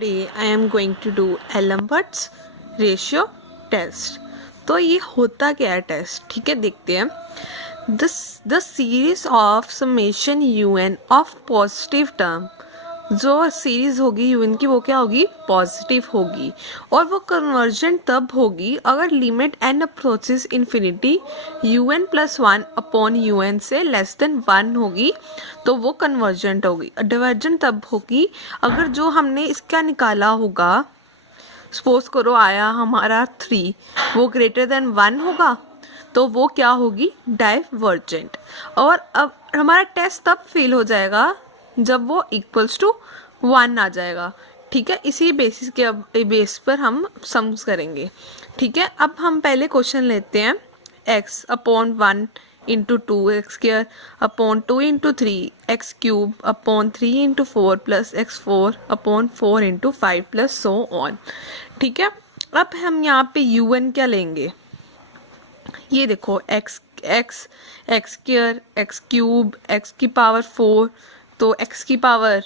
Today I am going to do Elmhurst ratio test. तो ये होता क्या है टेस्ट, ठीक है, देखते हैं। The series of summation UN of positive term, जो सीरीज होगी यूएन की वो क्या होगी, पॉजिटिव होगी, और वो कन्वर्जेंट तब होगी अगर limit n approaches infinity u n plus one upon u n से लेस देन वन होगी, तो वो कन्वर्जेंट होगी। डिवर्जेंट तब होगी अगर जो हमने इसका निकाला होगा, सपोज करो आया हमारा 3, वो ग्रेटर देन 1 होगा, तो वो क्या होगी, डाइवर्जेंट। और अब हमारा टेस्ट तब फेल हो जाएगा जब वो इक्वल्स टू 1 आ जाएगा, ठीक है। इसी बेसिस के अब बेस पर हम सम्स करेंगे, ठीक है। अब हम पहले क्वेश्चन लेते हैं, x upon 1 into 2 x square upon 2 into 3 x cube upon 3 into 4 plus x 4 upon 4 into 5 plus so on, ठीक है। अब हम यहाँ पे un क्या लेंगे, ये देखो x square x cube x की पावर 4, तो x की पावर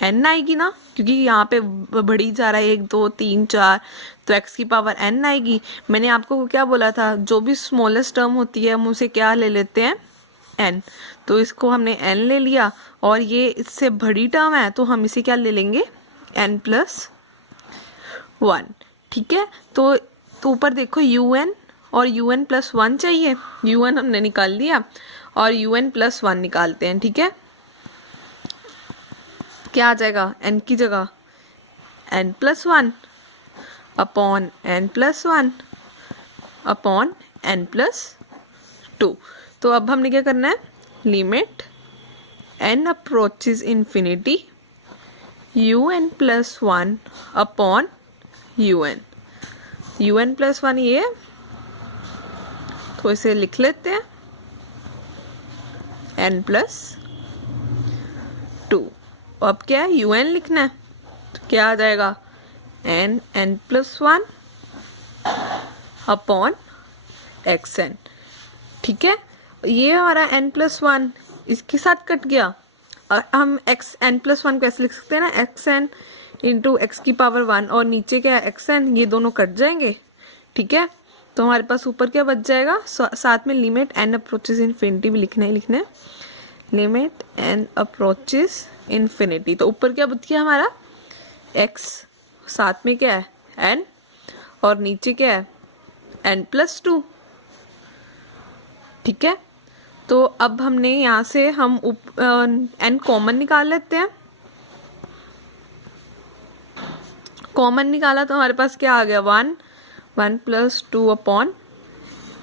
n आएगी ना, क्योंकि यहाँ पे बढ़ी जा रहा है 1 2 3 4, तो x की पावर n आएगी। मैंने आपको क्या बोला था, जो भी स्मॉलेस्ट टर्म होती है हम उसे क्या ले लेते हैं, n, तो इसको हमने n ले लिया, और ये इससे बड़ी टर्म है तो हम इसे क्या ले लेंगे, n प्लस 1, ठीक है। तो ऊपर देखो un और un प्लस 1 चाहिए, un हमने निकाल लिया और un प्लस 1 निकालते हैं, ठीक है। क्या आ जाएगा, n की जगह n plus 1 upon n plus 1 upon n plus 2। तो अब हमने क्या करना है, limit n approaches infinity un plus 1 upon un plus 1 ये, तो इसे लिख लेते हैं n प्लस 2। अब क्या है, un लिखना है, तो क्या आ जाएगा, n प्लस 1 अपॉन xn, ठीक है। ये हमारा n प्लस 1 इसके साथ कट गया, और हम n प्लस 1 कैसे लिख सकते हैं ना, xn इंटू एक्स की पावर 1, और नीचे क्या है xn, ये दोनों कट जाएंगे, ठीक है। तो हमारे पास ऊपर क्या बच जाएगा, साथ में लिमिट n अप्रोचेस इन्फिनिटी भी लिखना है, लिमिट n अप्रोचेस इन्फिनिटी। तो ऊपर क्या बच गया हमारा, x, साथ में क्या है n, और नीचे क्या है n प्लस 2, ठीक है। तो अब हमने यहाँ से हम n कॉमन निकाल लेते हैं, कॉमन निकाला तो हमारे पास क्या आ गया, 1 प्लस 2 अपॉन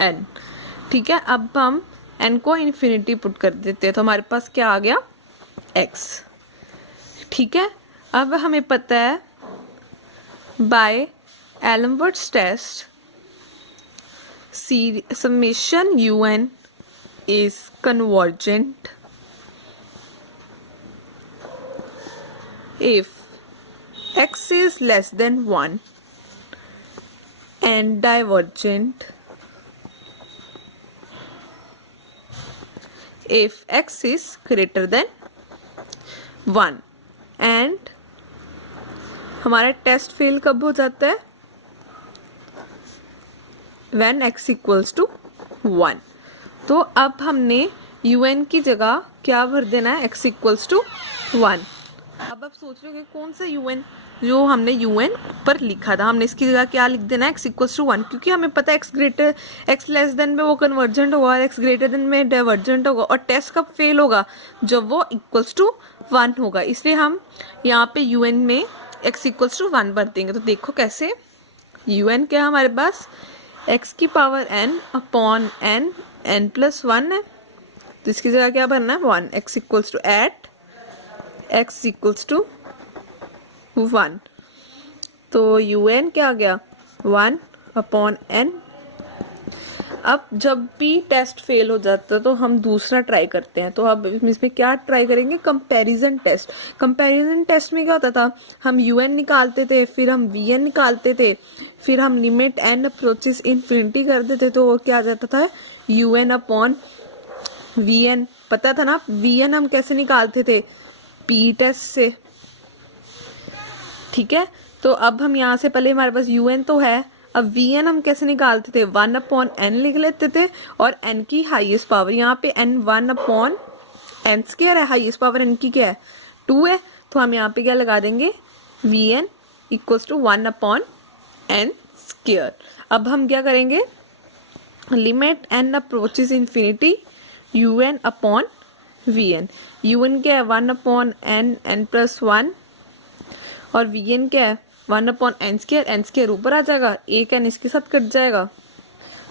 n, ठीक है। अब हम n को इन्फिनिटी पुट कर देते हैं, तो हमारे पास क्या आ गया, x, ठीक है। अब हमें पता है by Elmhurst test summation un is convergent if x is less than 1 and divergent if x is greater than 1। And हमारा टेस्ट फेल कब हो जाता है, when x equals to 1। तो अब हमने un की जगह क्या भर देना है, x equals to 1। अब आप सोच रहे हो कि कौन सा un, जो हमने un पर लिखा था, हमने इसकी जगह क्या लिख देना है, x equals to 1, क्योंकि हमें पता है x लेस देन में वो कन्वर्जेंट होगा और x ग्रेटर देन में डाइवर्जेंट होगा, और टेस्ट कब फेल होगा, जब वो इक्वल्स टू 1 होगा। इसलिए हम यहाँ पे un में x इक्वल्स टू 1 भर देंगे। तो देखो कैसे, un क्या है हमारे पास, x की power n upon n plus 1 है, तो इसकी जगह क्या भरना है, 1, x equals to at x equals to 1, तो un क्या आ गया, 1 अपॉन n। अब जब भी टेस्ट फेल हो जाता है तो हम दूसरा ट्राई करते हैं, तो अब इसमें क्या ट्राई करेंगे, कंपैरिजन टेस्ट। कंपैरिजन टेस्ट में क्या होता था, हम un निकालते थे, फिर हम vn निकालते थे, फिर हम लिमिट n अप्रोचेस इन्फिनिटी कर देते, तो वो क्या आ जाता था, un अपॉन vn। पता था ना, vn हम कैसे निकालते थे, p टेस्ट से, ठीक है, तो अब हम यहाँ से पहले हमारे पास un तो है, अब vn हम कैसे निकालते थे, 1/n लिख लेते थे, और n की हाईएस्ट पावर यहाँ पे n 1/n² है, हाईएस्ट पावर n की क्या है 2 है, तो हम यहाँ पे क्या लगा देंगे vn इक्वल्स टू 1/n²। अब हम क्या करेंगे, limit n approaches infinity un upon vn, un क्या है 1/n n+1 और vn क्या है 1/n², n² ऊपर आ जाएगा, एक n इसके साथ कट जाएगा,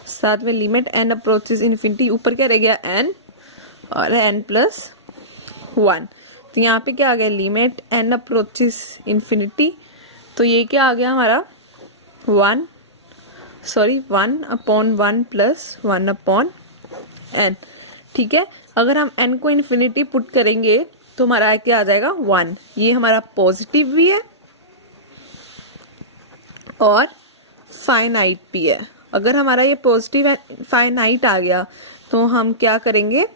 साथ में लिमिट n अप्रोचेस इन्फिनिटी, ऊपर क्या रह गया n और n+1, तो यहाँ पे क्या आ गया लिमिट n अप्रोचेस इन्फिनिटी, तो ये क्या आ गया हमारा 1/1 + 1/n। ठीक है, अगर हम n को इन्फिनिटी पुट करेंगे तो हमारा क्या आ जाएगा 1, ये हमारा पॉजिटिव भी है और फाइनाइट भी है। अगर हमारा ये पॉजिटिव फाइनाइट आ गया तो हम क्या करेंगे,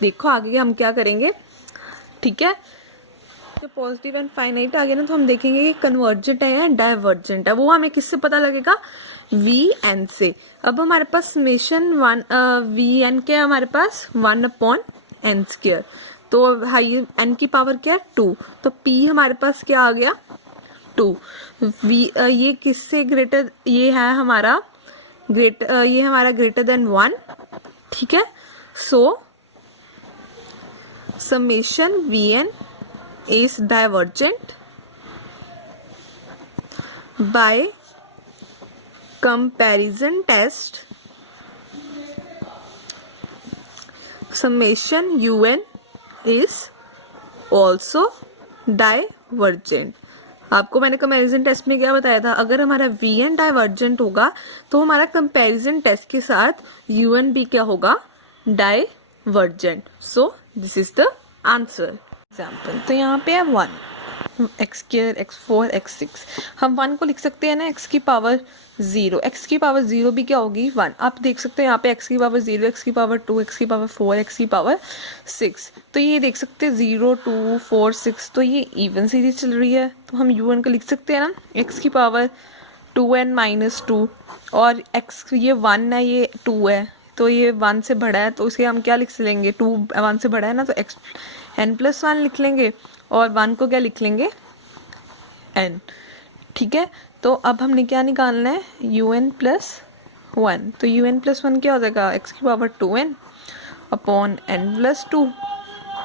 देखो आगे हम क्या करेंगे। ठीक है, तो पॉजिटिव एंड फाइनाइट आ गया ना, तो हम देखेंगे कि कन्वर्जेंट है या डाइवर्जेंट है, वो हमें किससे पता लगेगा vn से। अब हमारे पास समेशन vn के हमारे पास 1/n², तो हाई n की पावर क्या है 2, तो p हमारे पास क्या आ गया 2। ये किससे ग्रेटर, ये है हमारा ये हमारा ग्रेटर देन 1। ठीक है, सो summation vn is divergent by comparison test, summation un is also divergent। आपको मैंने कंपैरिजन टेस्ट में क्या बताया था, अगर हमारा vn डाइवर्जेंट होगा तो हमारा कंपैरिजन टेस्ट के साथ un भी क्या होगा divergent. So this is the answer. Example, तो यहाँ पे है 1 x² x4 x6, हम 1 को लिख सकते हैं ना x की पावर 0, x की पावर 0 भी क्या होगी 1। आप देख सकते हैं यहाँ पे x की पावर 0, x की पावर 2, x की पावर 4, x की पावर 6, तो ये देख सकते हैं 0 2 4 6, तो ये इवन सीरीज चल रही है, तो हम un को लिख सकते हैं ना x की पावर 2n-2, और x ये 1 है ये 2 है, तो ये 1 से बड़ा है, तो इसे हम क्या लिख लेंगे 2 1 से बड़ा है ना, तो x n+1 लिख लेंगे और 1 को क्या लिख लेंगे n। ठीक है, तो अब हमने क्या निकालना है un+1, तो un+1 क्या हो जाएगा x की power 2n upon n+2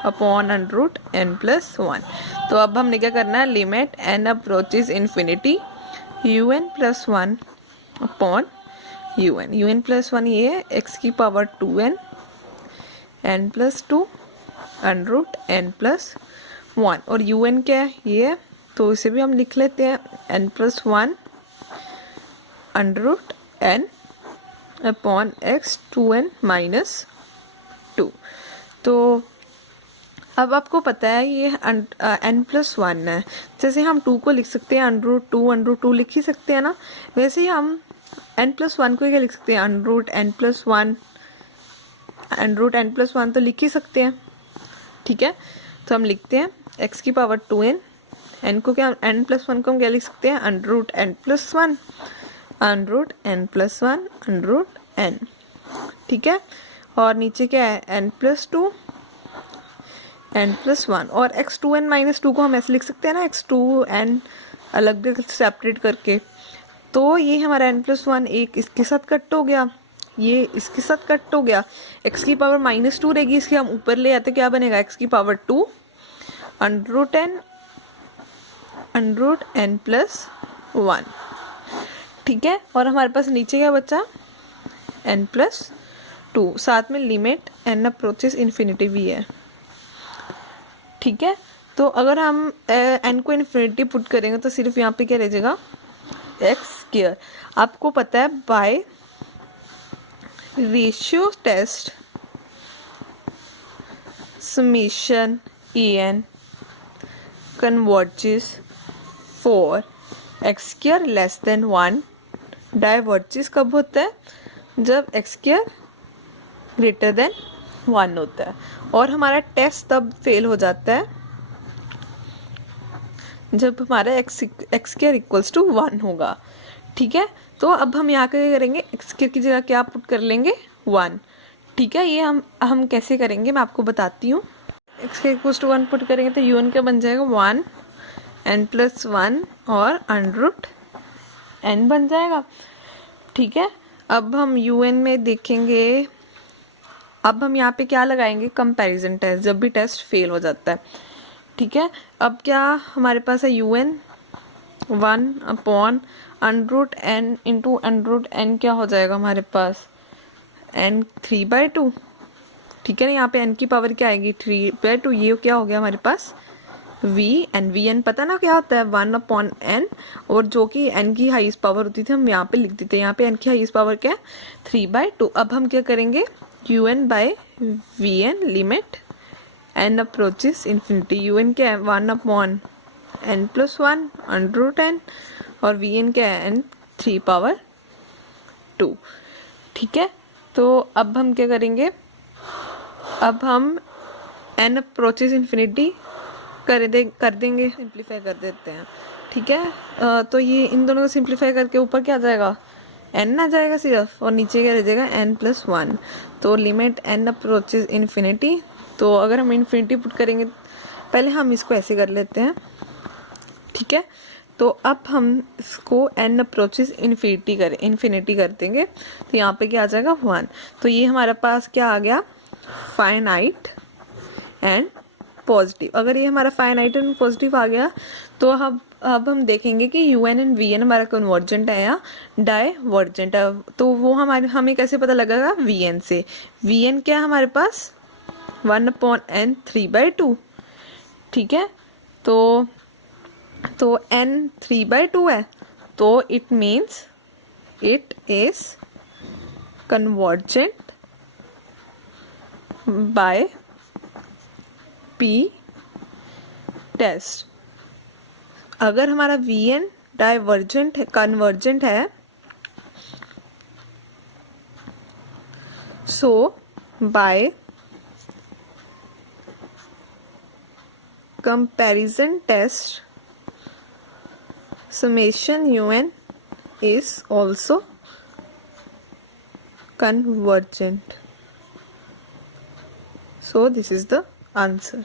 upon √n+1। तो अब हमने क्या करना है, limit n approaches infinity un+1 upon un+1 ये है x की पावर 2n n+2 √n+1, और un क्या है ये है, तो इसे भी हम लिख लेते हैं n+1 √n upon x 2n-2। तो अब आपको पता है ये n+1 है, जैसे हम 2 को लिख सकते हैं √2 लिख ही सकते हैं ना, वैसे ही हम n+1 को क्या लिख सकते हैं √n+1 तो लिख ही सकते हैं। ठीक है, तो हम लिखते हैं x की पावर 2n, n को क्या n+1 को हम क्या लिख सकते हैं √n+1 √n+1 ठीक है, और नीचे क्या है n+2 n+1, और x 2n-2 को हम ऐसे लिख सकते हैं ना x 2n अलग सेपरेट करके, तो ये हमारा n+1 एक इसके साथ कट हो गया, ये इसके साथ कट हो गया, x की पावर -2 रहेगी, इसके हम ऊपर ले आते क्या बनेगा x की पावर 2 √n+1। ठीक है, और हमारे पास नीचे क्या बचा n+2, साथ में लिमिट n अप्रोचेस इन्फिनिटी भी है। ठीक है, तो अगर हम n को इन्फिनिटी पुट करेंगे तो सिर्फ यहाँ पे क्या रह जाएगा x²। आपको पता है by ratio test summation an converges for x² less than 1, diverges कब होता है जब x² ग्रेटर देन 1 होता है, और हमारा टेस्ट तब फेल हो जाता है जब हमारा एक्स स्क्वायर इक्वल्स टू 1 होगा। ठीक है, तो अब हम यहाँ क्या करेंगे, एक्स स्क्वायर की जगह क्या पुट कर लेंगे 1। ठीक है, ये हम कैसे करेंगे मैं आपको बताती हूँ। X square equals to 1 put करेंगे तो un क्या बन जाएगा 1 n+1 और √n बन जाएगा। ठीक है, अब हम un में देखेंगे, अब हम यहाँ पे क्या लगाएंगे, कंपैरिजन टेस्ट, जब भी टेस्ट फेल हो जाता है। ठीक है, अब क्या हमारे पास है un 1/√n इंटू √n क्या हो जाएगा हमारे पास n 3/2। ठीक है ना, यहाँ पे n की पावर क्या आएगी 3/2, ये क्या हो गया हमारे पास vn पता ना क्या होता है 1/n, और जो कि n की हाईएस्ट पावर होती थी हम यहाँ पे लिख देते हैं, यहाँ पे n की हाईएस्ट पावर क्या है 3/2। अब हम क्या करेंगे un/vn limit n approaches infinity, un क्या है 1/n+1 √n और vn क्या है n 3/2। ठीक है, तो अब हम क्या करेंगे, अब हम n अप्रोचेस इन्फिनिटी कर देंगे, सिंप्लीफाई कर देते हैं। ठीक है, तो ये इन दोनों को सिंप्लीफाई करके ऊपर क्या आ जाएगा n आ जाएगा सिर्फ, और नीचे क्या रह जाएगा n+1। तो लिमिट n अप्रोचेस इन्फिनिटी, तो अगर हम इन्फिनिटी पुट करेंगे, पहले हम इसको ऐसे कर लेते हैं। ठीक है, तो अब हम इसको n अप्रोचेस इन्फिनिटी कर देंगे, तो यहाँ पे क्या आ जाएगा 1। तो ये हमारे पास क्या आ गया फाइनाइट एंड पॉजिटिव। अगर ये हमारा फाइनाइट एंड पॉजिटिव आ गया तो अब हम देखेंगे कि un एंड vn हमारा कन्वर्जेंट है या डाइवर्जेंट है। तो वो हमें कैसे पता लगेगा vn से, vn क्या है हमारे पास 1/n 3/2। ठीक है, तो n 3/2 है, तो it means it is convergent by p test. अगर हमारा vn डाइवर्जेंट है, कन्वर्जेंट है, so by comparison test summation un is also convergent. So this is the answer.